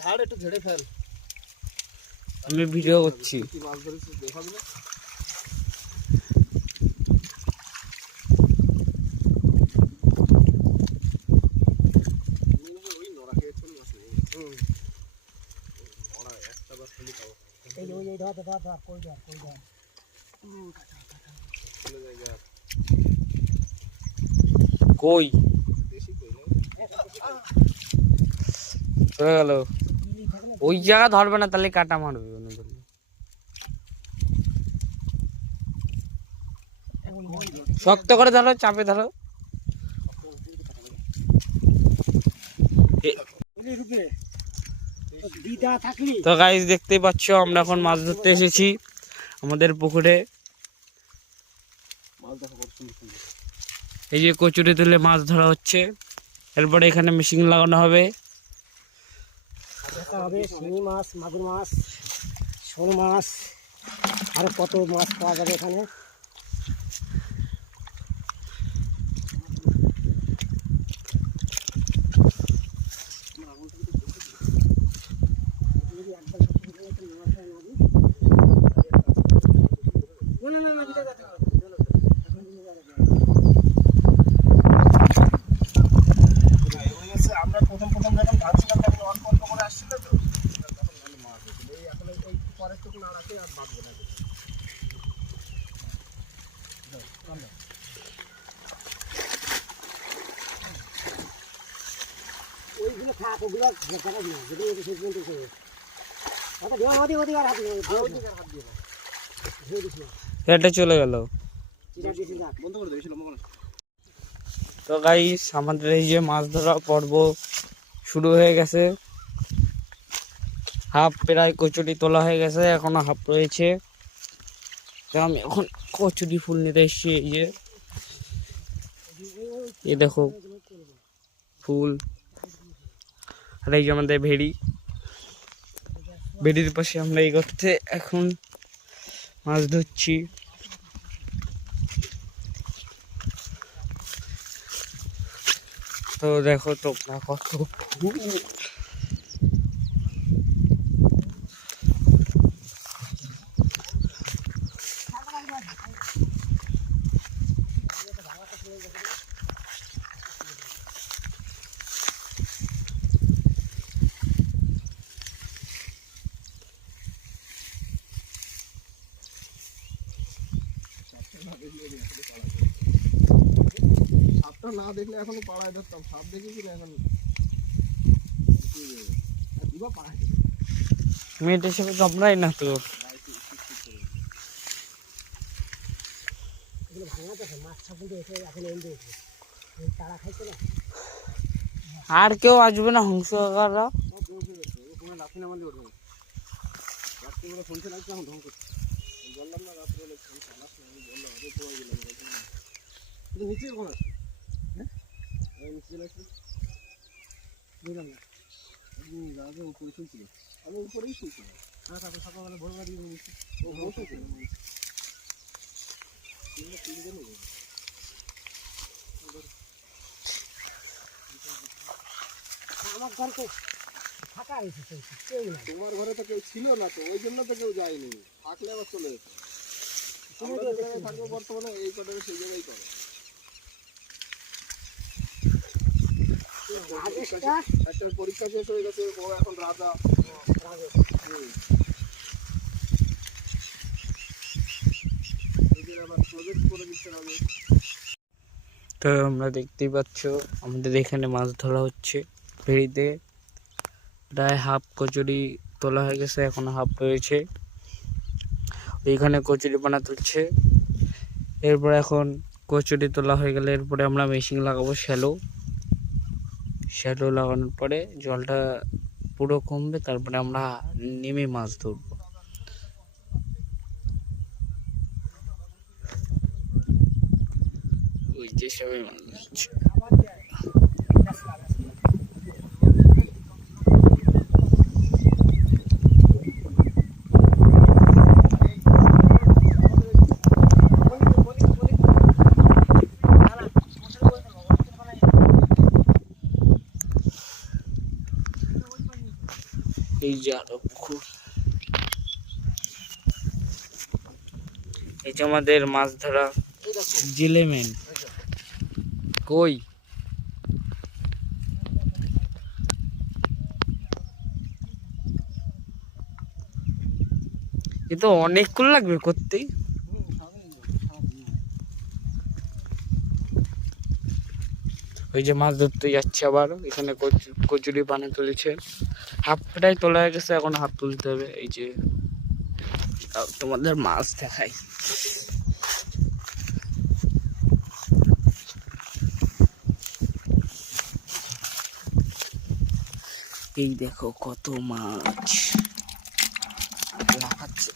ঝাড় একটু ঝেড়ে ফেল, আমি ভিডিও করছি। মাছ ধরেছিস দেখাবি না? কই চলে গেল, ওই জায়গা ধরবে না, তাহলে কাটা মারবে। শক্ত করে ধরো, চাপে ধরো। তো গাইস দেখতেই পাচ্ছ, আমরা এখন মাছ ধরতে এসেছি আমাদের পুকুরে। এই যে কচুরি তুলে মাছ ধরা হচ্ছে, এরপরে এখানে মেশিন লাগানো হবে। শিঙি মাছ, মাগুর মাছ, শোল মাছ, আরো কত মাছ পাওয়া যাবে এখানে। আমরা প্রথম যখন ভাবছিলাম তখন অল্প অল্প করে আসছিল, তো তখন ভালো মাছ হয়েছিল। এই এখন এই পরের টুকু না রাখে আর বাঁচবে না। ওইগুলো থাক, ওগুলো না, যেগুলো শেষ পর্যন্ত করবে। এটা চলে গেল। তো গাইস আমাদের এই যে মাছ ধরা পর্ব শুরু হয়ে গেছে। হাফ প্রায় কচুরি তোলা হয়ে গেছে, এখনো হাফ রয়েছে। তো আমি এখন কচুরি ফুল নিতে এসেছি। এই যে এই দেখো ফুল, আর এই যে আমাদের ভেড়ি, ভেড়ির পাশে আমরা এই করতে এখন মাছ ধরছি। তো দেখো তোমরা কত ফুল। সাপটা না দেখলে এখনো পাড়ায় ধরতাম, সাপ দেখেছি না এখন মেয়েট হিসেবে কামড়াই না তো। আর কেউ আসবে না হংসকাররা। নিচে কোন আছে? হ্যাঁ নিচে চলে আসবে, বুঝলাম না। আগে উপরে শুনছিল, আমি উপরেই শুনছিলাম। হ্যাঁ তারপর সকালবেলা ভোরবেলা দিয়ে নিচ্ছি, ও বসেছিল। আমার ঘরকে ফাঁকা হয়েছে, কেউ না। তোমার ঘরে তো কেউ ছিল না, তো ওই জন্য তো কেউ যায়নি, থাকলে আবার চলে যেত। থাকবো বর্তমানে এই কটা সেই জায়গায় করে। একটা পরীক্ষা শেষ হয়ে গেছে, ও এখন রাজা। তো আমরা দেখতেই পাচ্ছ আমাদের এখানে মাছ ধরা হচ্ছে ভেড়িতে। প্রায় হাফ কচুরি তোলা হয়ে গেছে, এখনো হাফ রয়েছে। এইখানে কচুরি বানা তুলছে। এরপর এখন কচুরি তোলা হয়ে গেলে এরপরে আমরা মেশিন লাগাবো শ্যালো। শ্যালো লাগানোর পরে জলটা পুরো কমবে, তারপরে আমরা নেমে মাছ ধরবো। যে সবাই মাছ ধরছে। এই যে আরো পুকুর, এই যে আমাদের মাছ ধরা জেলে মেন। কই এ তো অনেকক্ষণ লাগবে করতেই। ওই যে মাছ ধরতে যাচ্ছে আবার, এখানে কচুরি পানি তুলেছে, হাফটাই তোলা হয়ে গেছে, এখন হাফ তুলতে হবে। এই যে তোমাদের মাছ দেখাই, এই দেখো কত মাছ লাফাচ্ছে।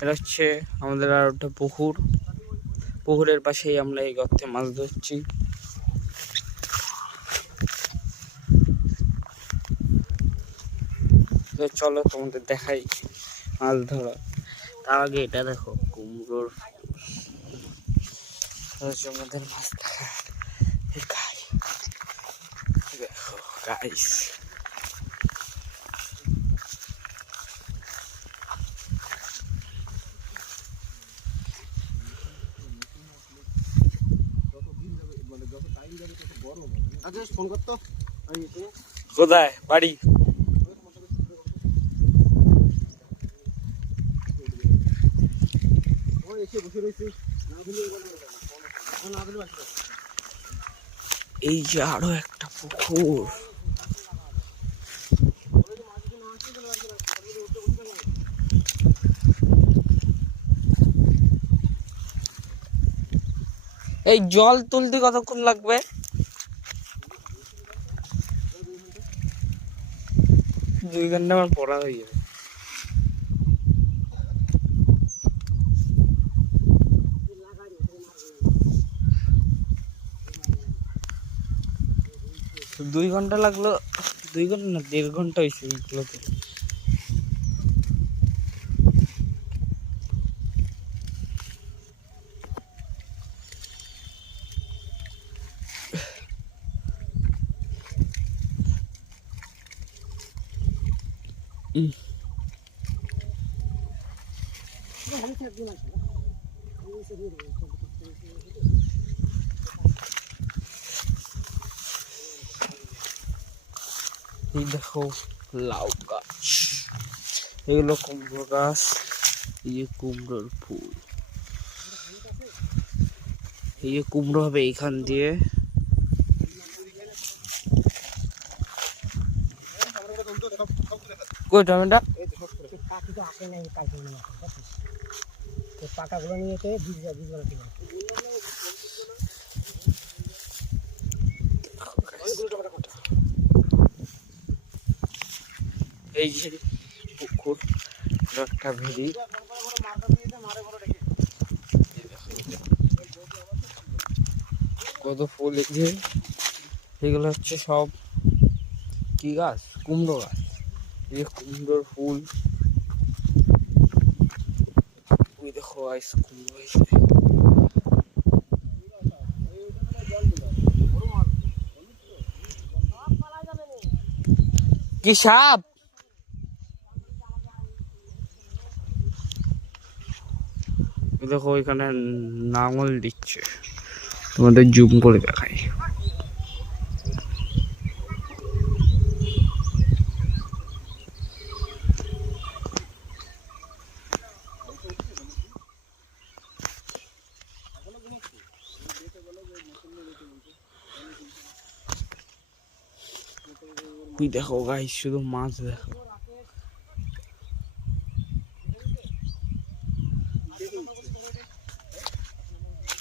এটা হচ্ছে আমাদের আর একটা পুকুর, পুকুরের পাশেই আমরা এই গর্তে মাছ ধরছি। তো চলো তোমাদের দেখাই মাছ ধরা। তার আগে এটা দেখো কুমড়োর আমাদের মাছ দেখা দেখো গাইস। আচ্ছা ফোন করতো কোথায় বাড়ি? এই যে আরো একটা পুকুর, এই জল তুলতে কতক্ষণ লাগবে? 2 ঘন্টা আমার পড়া হয়ে যাবে। তো 2 ঘন্টা লাগলো, 2 ঘন্টা না 1.5 ঘন্টা হয়েছে এইগুলোতে। এই দেখো লাউ গাছ, এগুলো কুমড়ো গাছ, এই যে কুমড়োর ফুল, এই যে কুমড়ো হবে এইখান দিয়ে। কই টমেটো? পাকাগুলো নিয়ে বীজ বানাতে হবে। এই যে পুকুর, একটা ভেড়ি, কত ফুল। এই যে এগুলো হচ্ছে সব কি গাছ? কুমড়ো গাছ। এই যে কুমড়োর ফুল, ওই দেখো আইস কুমড়ো হয়েছে। কি সাপ? দেখো এখানে নাঙল দিচ্ছে, তোমাদের জুম করে দেখাই। ওই দেখো গাইস, শুধু মাছ দেখো।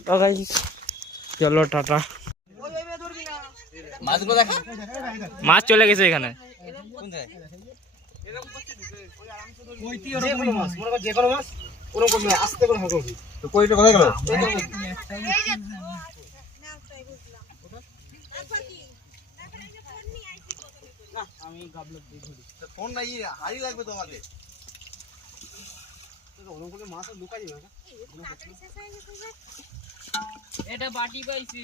তো গাইস চলো টাটা। মাছগুলো দেখা মাছ চলে গেছে এখানে। কোন জায়গায় যে কোনো মাছ মনে কর, যে কোনো মাছ ওরকম না, আস্তে করে হাঁকা উচিত। তো কইটা কোথায় গেল আমি গাবলা দিয়ে ধরি। ফোন নাই হাড়ি লাগবে তোমাকে ওরকম করে মাছ লুকাই যাবে না। এটা বাটি পাইছি,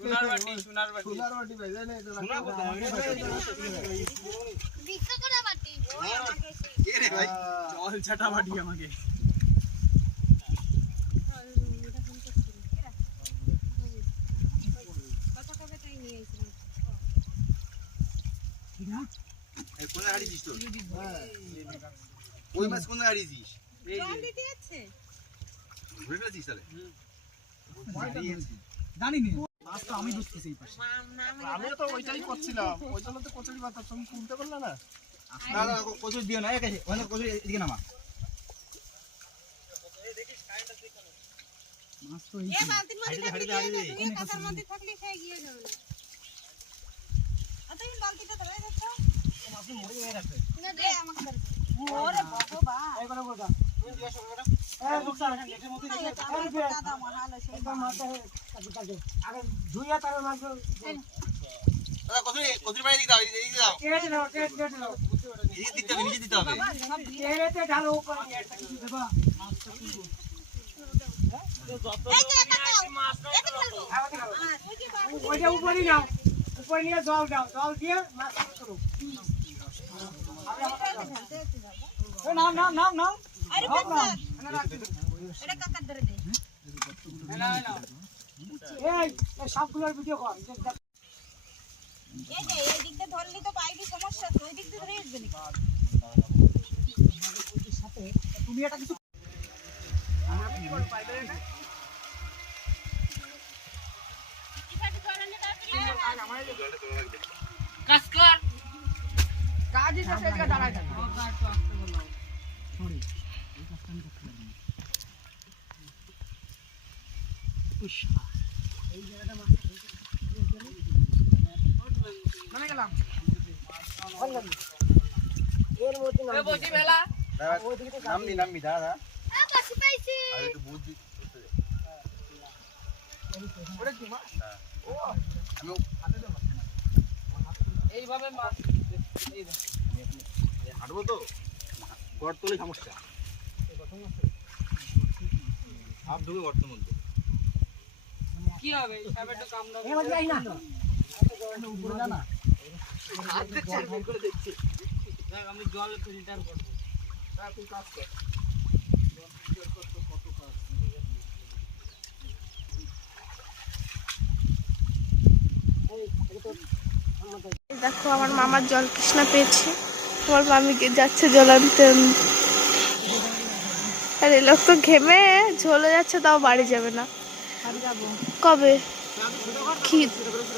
সোনার বাটি, সোনার বাটি। সোনার বাটি ভাই জানেন এটা শোনা কোথায়? আমি ভিক্ষা করে বাটি ওই আমাকে কে রে ভাই জল ছাটা বাটি আমাকে। কত টাকা তাই নিয়ে আইছিলেন এই কোন হাড়ি দিছ তো ওই মাছ কোন হাড়ি দিছ জল দিতে যাচ্ছে ঘুরে ফেলেছিস তাহলে জানি নি মাছ তো আমি ধরতেছি এই পাশে। আমিও তো ওইটাই করছিলাম ওই জন্য তো কচুরি পাতা তুমি শুনতে পারলে না না না কচুরি দিও না একাছে ওখানে কচুরি এদিকে নামা মাছ তো এই এ বালতির মধ্যে হাড়ি থাকলে দে, গিয়ে তুমি কাঁচার মধ্যে থাকলে খেয়ে গিয়ে যাবে না তুমি বালতিটা ধরে যাচ্ছ মাছ মরে গেছে। না দে আমাকে ধরে ওরে ভগবান এই করে বলতা তুমি দিয়ে আসো বেটা। এই রুকসা নেটের মধ্যে দেখে এই যে দাদা মহালো সেই একদম মাছ কাটি কাটি আগে ধুইয়া তার মাছ দাদা কচুরি কচুরি পাই দিতে দাও এদিকে দাও কেটে নাও কেটে নাও। এই দিতে হবে নিজে দিতে হবে কেটে ঢালো উপরে একটা কিছু দেবা। এই যে এটা দাও এটা ফেলবো আমাকে দাও। ওই যে বালতি ওইটা উপরে নাও, উপরে নিয়ে জল দাও, জল দিয়ে মাছ শুরু করো। নাও নাও নাও নাও। আরে কাকা এটা কাকা ধরে দে এই সবগুলোর ভিডিও কর। এই যে এই দিক দিয়ে ধরলি তো পাইবি সমস্যা তো ওই দিক দিয়ে ধরে আসবে নাকি তুমি এটা কিছু কাজই শেষে এদিকে দাঁড়ায় থাকে। মানে গেলাম এর মধ্যে নামবি নামবি দাদা বাসি পাইছি আর একটু বুদ্ধি করতে দে ওটা কি মাছ? আমি এইভাবে মাছ হাঁটবো তো গর্ত হলে সমস্যা হাফ ঢুকে গর্তের মধ্যে কি হবে সাহেব একটু কাম দাও। এর মধ্যে আই না উপরে যা না হাত দেখছি আর বের করে দেখছি। দেখ আমি জল ফিল্টার করব। তুই কাজ কর দেখো আমার মামার জল তৃষ্ণা পেয়েছে, আমার মামিকে যাচ্ছে জল আনতে। আরে লোক তো ঘেমে ঝলে যাচ্ছে, তাও বাড়ি যাবে না। কবে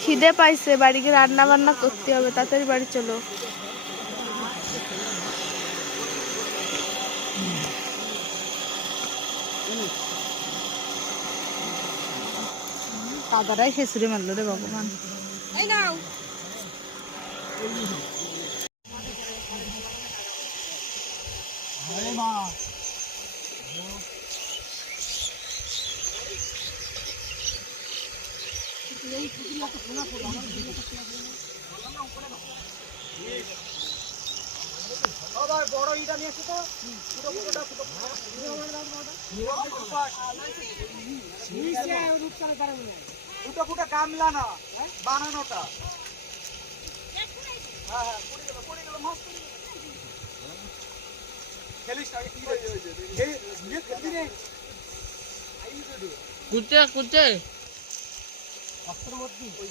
খিদে পাইছে, বাড়ি গিয়ে রান্না বান্না করতে হবে, তাড়াতাড়ি বাড়ি চলো। কাদারাই খেসুরে মারলো রে ভগবান এই নাও বড় ইটা নিয়ে আসো তো। ফুটো ফুটো গামলা না বানানোটা। হ্যাঁ পড়ে গেল মাছ খেলিস না কি হয়েছে কুচে কুচে মধ্যে ওই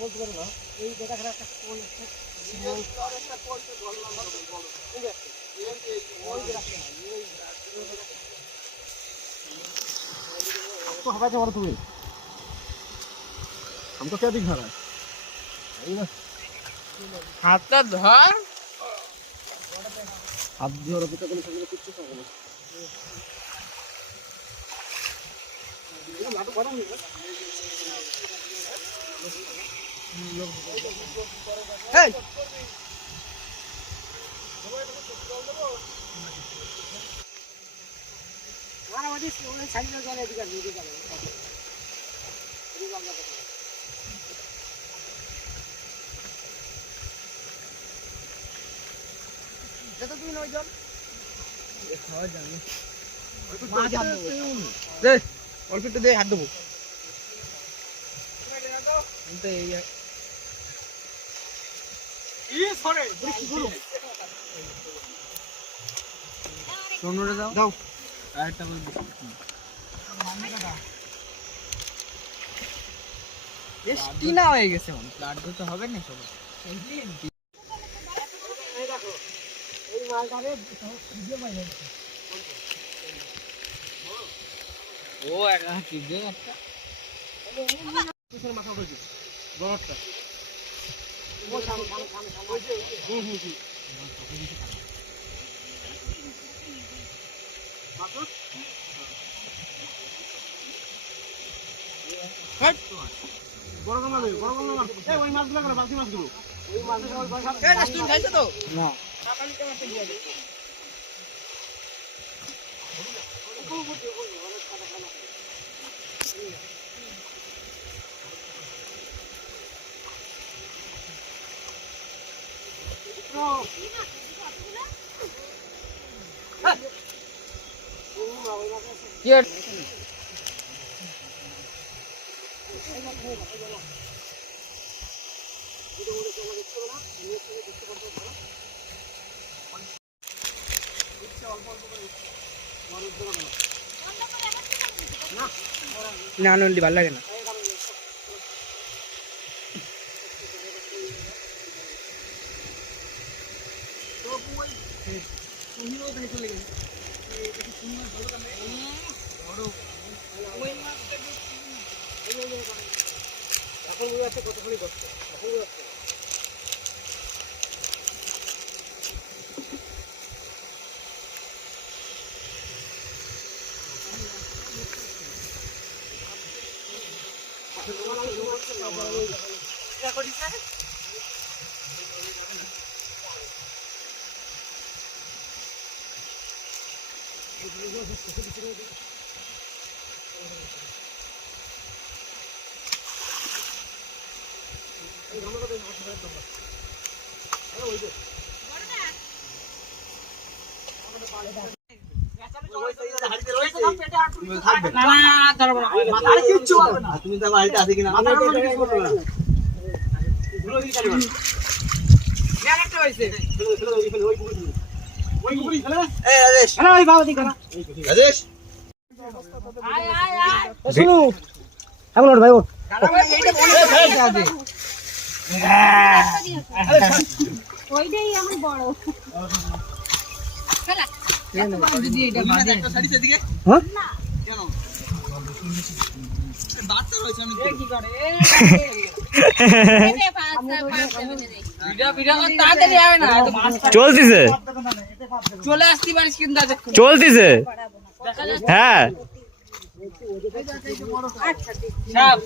বলতে পারো না এই দেখা একটা কোন तो हवा से और तुम्हें हमको क्या दिखा रहा है হাতটা ধর। হাত দিয়ে ওরা পিঠা করে কুচ্ছু খাবো না অল্প একটু দিয়ে হাত দেবো দাও আরেকটা টিনা হয়ে গেছে প্লাট তো হবে না সবাই এই মালটারে ও একটা কি দে একটা মাথা উঠেছে বড়টা ও সামনে সামনে সামনে বড় কামলা দে বড় কামলা মার এই ওই মাছগুলো করে বাকি মাছগুলো ওই মাছটা ওই পয়সা এই রেস্টুরেন্ট খাইছে তো না না নন্দি ভালো লাগে না এখন বুঝে যাচ্ছে কতখানি কষ্ট এখন বুঝে যাচ্ছে তুমি তো বাড়িতে আছে কিনা এখন ওঠ ভাই ওঠ ওইটাই আমার বড় চলতেছে চলে আসতে পারিস কিন্তু চলতেছে হ্যাঁ সাপ